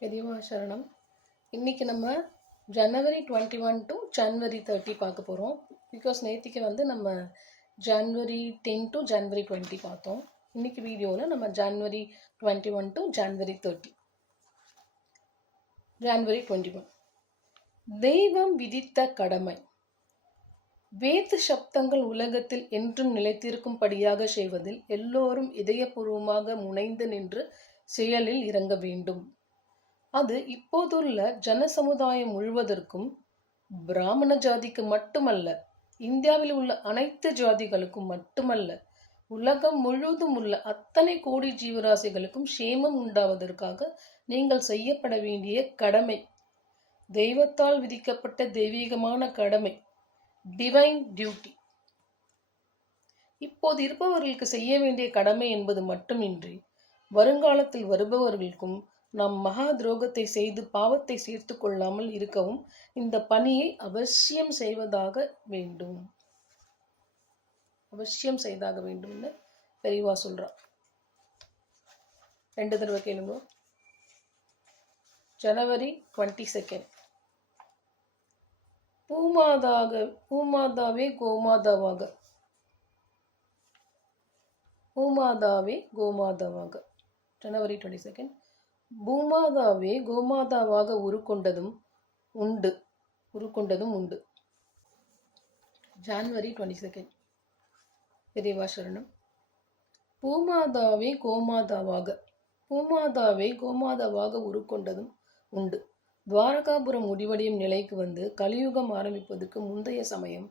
பெரியவா சரணம். இன்னைக்கு நம்ம ஜனவரி 21 டு ஜனவரி 30 பார்க்க போகிறோம். பிகாஸ் நேற்றுக்கு நம்ம ஜனவரி 10 டு ஜனவரி 20 பார்த்தோம். இன்னைக்கு வீடியோவில் நம்ம ஜனவரி 21 டு ஜனவரி 30. ஜனவரி 21 தெய்வம் விதித்த கடமை. வேத சப்தங்கள் உலகத்தில் என்றும் நிலைத்திருக்கும்படியாக செய்வதில் எல்லோரும் இதயபூர்வமாக முனைந்து நின்று செயலில் இறங்க வேண்டும். அது இப்போதுள்ள ஜனசமுதாயம் முழுவதற்கும், பிராமண ஜாதிக்கு மட்டுமல்ல, இந்தியாவில் உள்ள அனைத்து ஜாதிகளுக்கும் மட்டுமல்ல, உலகம் முழுவதும் உள்ள அத்தனை கோடி ஜீவராசிகளுக்கும் சேமம் உண்டாவதற்காக நீங்கள் செய்யப்பட வேண்டிய கடமை. தெய்வத்தால் விதிக்கப்பட்ட தெய்வீகமான கடமை, டிவைன் டியூட்டி. இப்போது இருப்பவர்களுக்கு செய்ய வேண்டிய கடமை என்பது மட்டுமின்றி, வருங்காலத்தில் வருபவர்களுக்கும் நாம் மகா துரோகத்தை செய்து பாவத்தை சேர்த்து கொள்ளாமல் இருக்கவும் இந்த பணியை அவசியம் செய்தாக வேண்டும் பெரியவா சொல்றா. 2 தடவை கேளுங்க. ஜனவரி 22 பூமாதாவே கோமாதாவாக. ஜனவரி 22 பூமாதாவே கோமாதாவாக உருக்கொண்டதும் உண்டு. ஜனவரி 22 பெரியவா சரணம். பூமாதாவே கோமாதாவாக உருக்கொண்டதும் உண்டு. துவாரகாபுரம் முடிவடையும் நிலைக்கு வந்து கலியுகம் ஆரம்பிப்பதற்கு முந்தைய சமயம்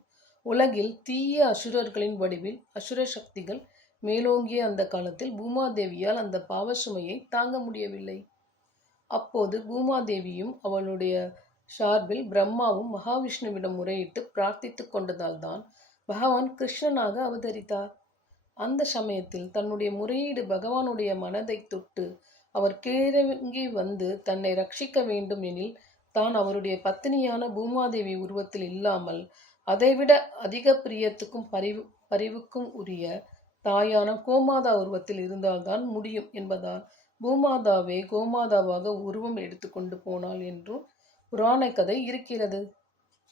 உலகில் தீய அசுரர்களின் வடிவில் அசுர சக்திகள் மேலோங்கிய அந்த காலத்தில் பூமாதேவியால் அந்த பாவ சுமையை தாங்க முடியவில்லை. அப்போது பூமாதேவியும் அவளுடைய சார்பில் பிரம்மாவும் மகாவிஷ்ணுவிடம் முறையிட்டு பிரார்த்தித்து கொண்டதால் தான் பகவான் கிருஷ்ணனாக அவதரித்தார். அந்த சமயத்தில் தன்னுடைய முறையீடு பகவானுடைய மனதை தொட்டு அவர் கீழிறங்கி வந்து தன்னை ரட்சிக்க வேண்டும் எனில் தான் அவருடைய பத்தினியான பூமாதேவி உருவத்தில் இல்லாமல் அதைவிட அதிக பிரியத்துக்கும் பரிவுக்கும் உரிய தாயான கோமாதா உருவத்தில் இருந்தால்தான் முடியும் என்பதால் பூமாதாவே கோமாதாவாக உருவம் எடுத்துக்கொண்டு போனாள் என்றும் புராண கதை இருக்கிறது.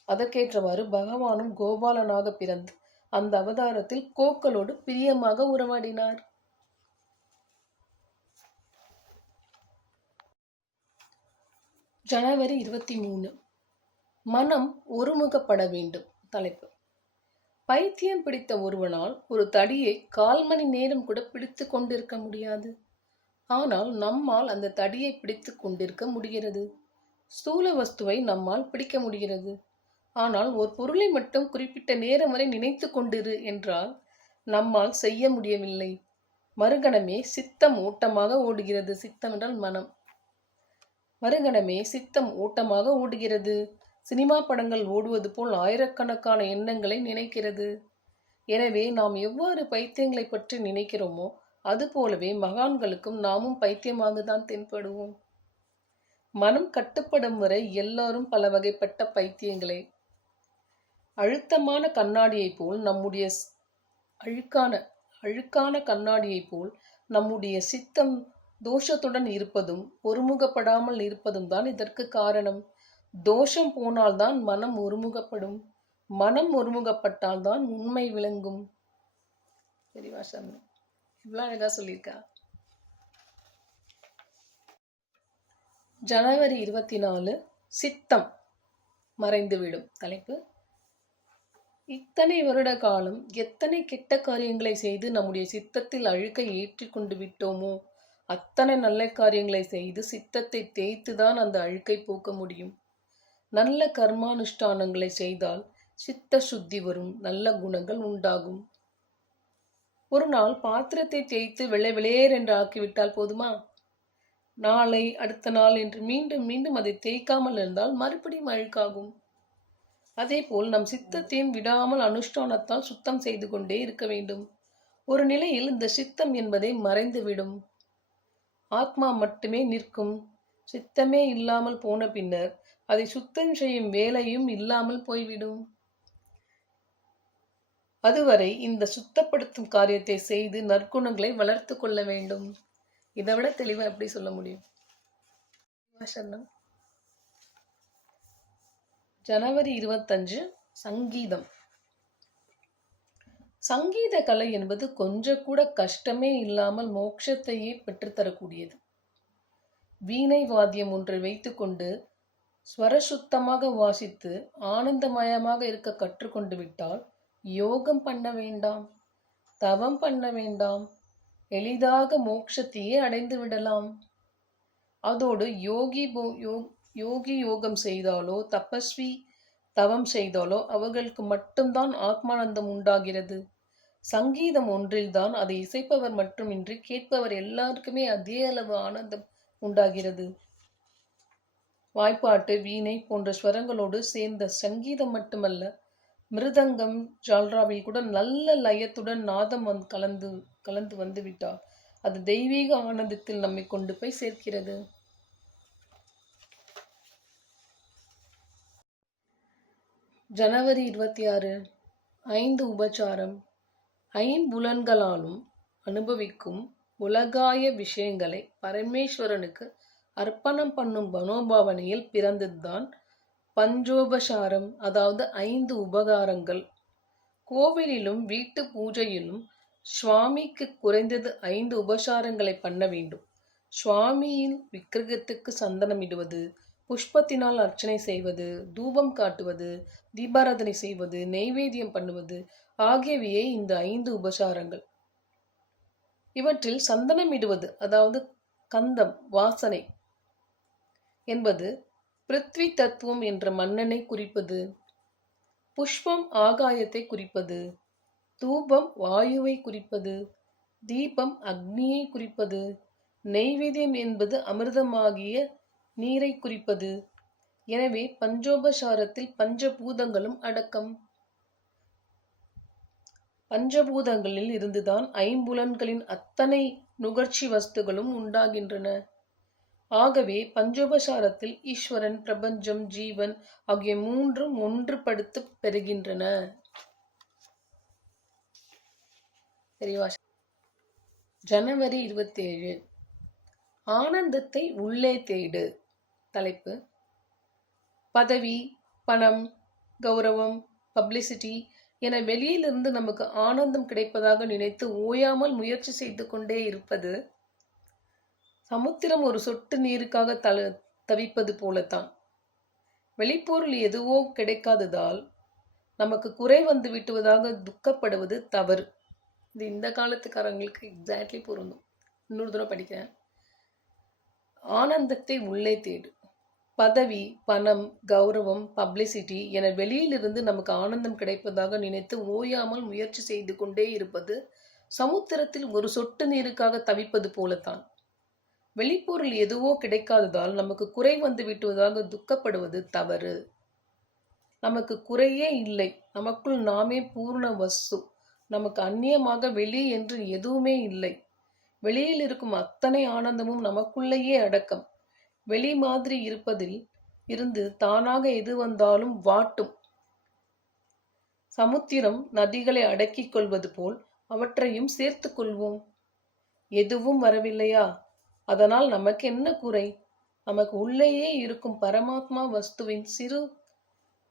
அதற்கேற்றவாறு பகவானும் கோபாலனாக பிறந்து அந்த அவதாரத்தில் கோக்களோடு பிரியமாக உறவாடினார். ஜனவரி 23 மனம் ஒருமுகப்பட வேண்டும். தலைப்பு: பைத்தியம் பிடித்த ஒருவனால் ஒரு தடியை 1/4 மணி நேரம் கூட பிடித்து கொண்டிருக்க முடியாது. ஆனால் நம்மால் அந்த தடியை பிடித்து கொண்டிருக்க முடிகிறது. ஸ்தூல வஸ்துவை நம்மால் பிடிக்க முடிகிறது. ஆனால் ஒரு பொருளை மட்டும் குறிப்பிட்ட நேரம் வரை நினைத்து கொண்டிரு என்றால் நம்மால் செய்ய முடியவில்லை. மறுகணமே சித்தம் ஓட்டமாக ஓடுகிறது. சித்தம் என்றால் மனம். மறுகணமே சித்தம் ஓட்டமாக ஓடுகிறது. சினிமா படங்கள் ஓடுவது போல் ஆயிரக்கணக்கான எண்ணங்களை நினைக்கிறது. எனவே நாம் எவ்வாறு பைத்தியங்களை பற்றி நினைக்கிறோமோ அதுபோலவே மகான்களுக்கும் நாமும் பைத்தியமாக தான் தென்படுவோம். மனம் கட்டுப்படும் வரை எல்லாரும் பல வகைப்பட்ட பைத்தியங்களே. அழுத்தமான கண்ணாடியை போல் அழுக்கான கண்ணாடியை போல் நம்முடைய சித்தம் தோஷத்துடன் இருப்பதும் ஒருமுகப்படாமல் இருப்பதும் தான் இதற்கு காரணம். தோஷம் போனால்தான் மனம் ஒருமுகப்படும். மனம் ஒருமுகப்பட்டால்தான் உண்மை விளங்கும். பெரியவாசம் இவ்வளவு அழகா சொல்லியிருக்கா. ஜனவரி 24 சித்தம் மறைந்துவிடும். தலைப்பு: இத்தனை வருட காலம் எத்தனை கெட்ட காரியங்களை செய்து நம்முடைய சித்தத்தில் அழுக்கை ஏற்றி கொண்டு விட்டோமோ அத்தனை நல்ல காரியங்களை செய்து சித்தத்தை தேய்த்துதான் அந்த அழுக்கை போக்க முடியும். நல்ல கர்மானுஷ்டானங்களை செய்தால் சித்த சுத்தி வரும். நல்ல குணங்கள் உண்டாகும். ஒரு நாள் பாத்திரத்தை தேய்த்து வெள்ளேர் என்று ஆக்கிவிட்டால் போதுமா? நாளை, அடுத்த நாள் என்று மீண்டும் மீண்டும் அதை தேய்க்காமல் இருந்தால் மறுபடியும் அழுக்காகும். அதே போல் நம் சித்தத்தையும் விடாமல் அனுஷ்டானத்தால் சுத்தம் செய்து கொண்டே இருக்க வேண்டும். ஒரு நிலையில் இந்த சித்தம் என்பதை மறைந்துவிடும். ஆத்மா மட்டுமே நிற்கும். சித்தமே இல்லாமல் போன பின்னர் அதை சுத்தம் செய்யும் வேலையும் இல்லாமல் போய்விடும். அதுவரை இந்த சுத்தப்படுத்தும் காரியத்தை செய்து நற்குணங்களை வளர்த்து கொள்ள வேண்டும். இதை விட தெளிவா எப்படி சொல்ல முடியும்? வசனம். ஜனவரி 25 சங்கீதம். சங்கீத கலை என்பது கொஞ்சம் கூட கஷ்டமே இல்லாமல் மோட்சத்தையே பெற்றுத்தரக்கூடியது. வீணை வாத்தியம் ஒன்றை வைத்துக்கொண்டு ஸ்வரசுத்தமாக வாசித்து ஆனந்தமயமாக இருக்க கற்றுக்கொண்டு விட்டால் யோகம் பண்ண வேண்டாம், தவம் பண்ண வேண்டாம், எளிதாக மோட்சத்தையே அடைந்து விடலாம். அதோடு யோகி யோகம் செய்தாலோ தபஸ்வி தவம் செய்தாலோ அவர்களுக்கு மட்டும்தான் ஆத்மானந்தம் உண்டாகிறது. சங்கீதம் ஒன்றில்தான் அதை இசைப்பவர் மட்டுமின்றி கேட்பவர் எல்லாருக்குமே அதே அளவு ஆனந்தம் உண்டாகிறது. வாய்ப்பாட்டு, வீணை போன்ற ஸ்வரங்களோடு சேர்ந்த சங்கீதம் மட்டுமல்ல, மிருதங்கம், ஜால்ராவில் கூட நல்ல லயத்துடன் நாதம் கலந்து வந்துவிட்டால் அது தெய்வீக ஆனந்தத்தில் நம்மை கொண்டு போய் சேர்க்கிறது. ஜனவரி 26 5 உபச்சாரம். ஐம்புலன்களாலும் அனுபவிக்கும் உலகாய விஷயங்களை பரமேஸ்வரனுக்கு அர்ப்பணம் பண்ணும் மனோபாவனையில் பிறந்ததுதான் பஞ்சோபசாரம், அதாவது 5 உபகாரங்கள். கோவிலிலும் வீட்டு பூஜையிலும் சுவாமிக்கு குறைந்தது 5 உபசாரங்களை பண்ண வேண்டும். சுவாமியின் விக்கிரகத்துக்கு சந்தனம் இடுவது, புஷ்பத்தினால் அர்ச்சனை செய்வது, தூபம் காட்டுவது, தீபாராதனை செய்வது, நெய்வேத்தியம் பண்ணுவது ஆகியவையே இந்த 5 உபசாரங்கள். இவற்றில் சந்தனம் இடுவது, அதாவது கந்தம் வாசனை என்பது பிருத்வி தத்துவம் என்ற மன்னனை குறிப்பது, புஷ்பம் ஆகாயத்தை குறிப்பது, தூபம் வாயுவை குறிப்பது, தீபம் அக்னியை குறிப்பது, நெய்வேத்தியம் என்பது அமிர்தமாகிய நீரை குறிப்பது. எனவே பஞ்சோபசாரத்தில் பஞ்சபூதங்களும் அடக்கம். பஞ்சபூதங்களில் இருந்துதான் ஐம்புலன்களின் அத்தனை நுகர்ச்சி வஸ்துகளும் உண்டாகின்றன. ஆகவே பஞ்சோபசாரத்தில் ஈஸ்வரன், பிரபஞ்சம், ஜீவன் ஆகிய மூன்றும் ஒன்றுபடுத்த பெறுகின்றன. ஜனவரி 27 ஆனந்தத்தை உள்ளே தேடு. தலைப்பு: பதவி, பணம், கௌரவம், பப்ளிசிட்டி என வெளியிலிருந்து நமக்கு ஆனந்தம் கிடைப்பதாக நினைத்து ஓயாமல் முயற்சி செய்து கொண்டே இருப்பது சமுத்திரம் ஒரு சொட்டு நீருக்காக தவிப்பது போலத்தான். வெளிப்பொருள் எதுவோ கிடைக்காததால் நமக்கு குறை வந்து விட்டுவதாக துக்கப்படுவது தவறு. இது இந்த காலத்துக்காரங்களுக்கு எக்ஸாக்ட்லி பொருந்தும். இன்னொரு தடவை படிக்கிறேன். ஆனந்தத்தை உள்ளே தேடு. பதவி, பணம், கௌரவம், பப்ளிசிட்டி என வெளியிலிருந்து நமக்கு ஆனந்தம் கிடைப்பதாக நினைத்து ஓயாமல் முயற்சி செய்து கொண்டே இருப்பது சமுத்திரத்தில் ஒரு சொட்டு நீருக்காக தவிப்பது போலத்தான். வெளிப்பொருள் எதுவோ கிடைக்காததால் நமக்கு குறை வந்து விட்டுவதாக துக்கப்படுவது தவறு. நமக்கு குறையே இல்லை. நமக்குள் நாமே பூர்ண வஸ்து. நமக்கு அந்நியமாக வெளி என்று எதுவுமே இல்லை. வெளியில் இருக்கும் அத்தனை ஆனந்தமும் நமக்குள்ளேயே அடக்கம். வெளி மாதிரி இருப்பதில் இருந்து தானாக எது வந்தாலும் வாட்டும். சமுத்திரம் நதிகளை அடக்கிக் கொள்வது போல் அவற்றையும் சேர்த்து கொள்வோம். எதுவும் வரவில்லையா? அதனால் நமக்கு என்ன குறை? நமக்கு உள்ளேயே இருக்கும் பரமாத்மா வஸ்துவின் சிறு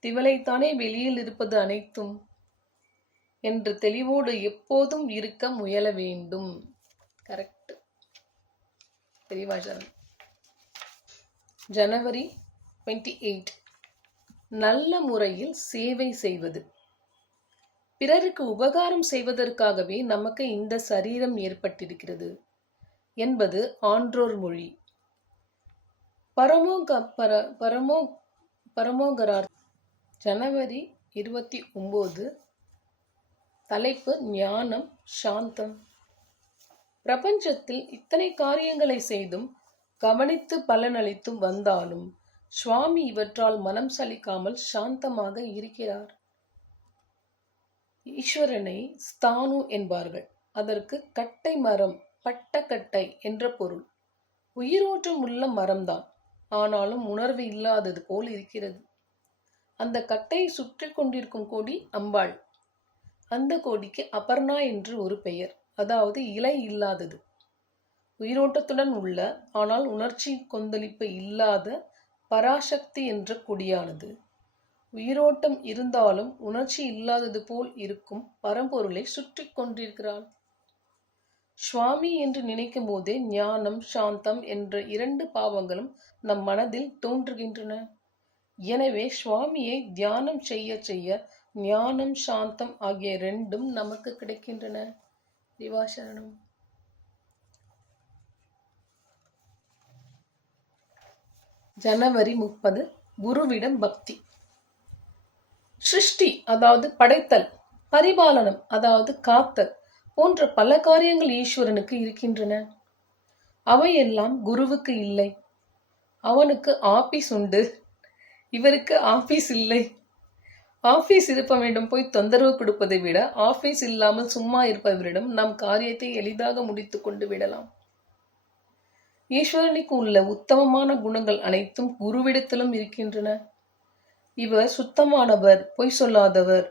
திவலைத்தானே வெளியில் இருப்பது அனைத்தும் என்று தெளிவோடு எப்போதும் இருக்க முயல வேண்டும். கரெக்ட். தெளிவாக. ஜனவரி 28 நல்ல முறையில் சேவை செய்வது. பிறருக்கு உபகாரம் செய்வதற்காகவே நமக்கு இந்த சரீரம் ஏற்பட்டிருக்கிறது என்பது ஆன்றோர் மொழி. பரமோகரார். ஜனவரி 29 தலைப்பு: ஞானம், சாந்தம். பிரபஞ்சத்தில் இத்தனை காரியங்களை செய்தும் கவனித்து பலனளித்தும் வந்தாலும் சுவாமி இவற்றால் மனம் சலிக்காமல் சாந்தமாக இருக்கிறார். ஈஸ்வரனை ஸ்தானு என்பார்கள். அதற்கு கட்டை மரம், பட்டக்கட்டை என்ற பொருள். உயிரோட்டம் உள்ள மரம்தான், ஆனாலும் உணர்வு இல்லாதது போல் இருக்கிறது. அந்த கட்டையை சுற்றி கொண்டிருக்கும் கொடி அம்பாள். அந்த கொடிக்கு அபர்ணா என்று ஒரு பெயர், அதாவது இலை இல்லாதது. உயிரோட்டத்துடன் உள்ள ஆனால் உணர்ச்சி கொந்தளிப்பு இல்லாத பராசக்தி என்ற கொடியானது. உயிரோட்டம் இருந்தாலும் உணர்ச்சி இல்லாதது போல் இருக்கும் பரம்பொருளை சுற்றி கொண்டிருக்கிறாள். சுவாமி என்று நினைக்கும் போதே ஞானம் சாந்தம் என்ற 2 பாவங்களும் நம் மனதில் தோன்றுகின்றன. எனவே சுவாமியை தியானம் செய்ய செய்ய ஞானம் சாந்தம் ஆகிய 2ம் நமக்கு கிடைக்கின்றன. திவாசரணம். ஜனவரி 30. குருவிடம் பக்தி. சிருஷ்டி அதாவது படைத்தல், பரிபாலனம் அதாவது காத்தல் போன்ற பல காரியங்கள் ஈஸ்வரனுக்கு இருக்கின்றன. அவையெல்லாம் குருவுக்கு இல்லை. அவனுக்கு ஆபீஸ் உண்டு, இவருக்கு ஆபீஸ் இல்லை. ஆபீஸ் இருப்பவரிடம் போய் தொந்தரவு கொடுப்பதை விட ஆபீஸ் இல்லாமல் சும்மா இருப்பவரிடம் நம் காரியத்தை எளிதாக முடித்து கொண்டு விடலாம். ஈஸ்வரனுக்கு உள்ள உத்தமமான குணங்கள் அனைத்தும் குருவிடத்திலும் இருக்கின்றன. இவர் சுத்தமானவர், பொய் சொல்லாதவர்,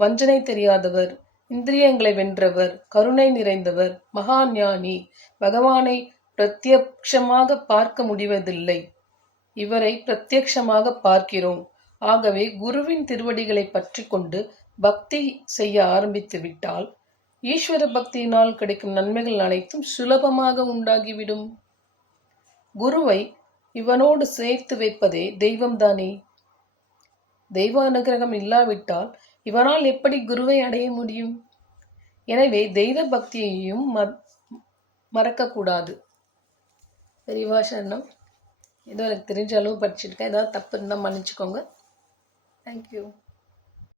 வஞ்சனை தெரியாதவர், இந்திரியங்களை வென்றவர், கருணை நிறைந்தவர், மகா ஞானி, பகவானை பிரத்யக்ஷமாக பார்க்க முடிவதில்லை. இவரை பிரத்யக்ஷமாக பார்க்கிறோம். ஆகவே குருவின் திருவடிகளை பற்றி கொண்டு பக்தி செய்ய ஆரம்பித்து விட்டால் ஈஸ்வர பக்தியினால் கிடைக்கும் நன்மைகள் அனைத்தும் சுலபமாக உண்டாகிவிடும். குருவை இவனோடு சேர்த்து வைப்பதே தெய்வம்தானே. தெய்வ அனுகிரகம் இல்லாவிட்டால் இவனால் எப்படி குருவை அடைய முடியும்? எனவே தெய்வ பக்தியையும் மறக்கக்கூடாது. பெரியவா சரணம். ஏதோ எனக்கு தெரிஞ்ச அளவு படிச்சிருக்கேன். ஏதாவது தப்பு இருந்தால் மன்னிச்சுக்கோங்க. தேங்க்யூ.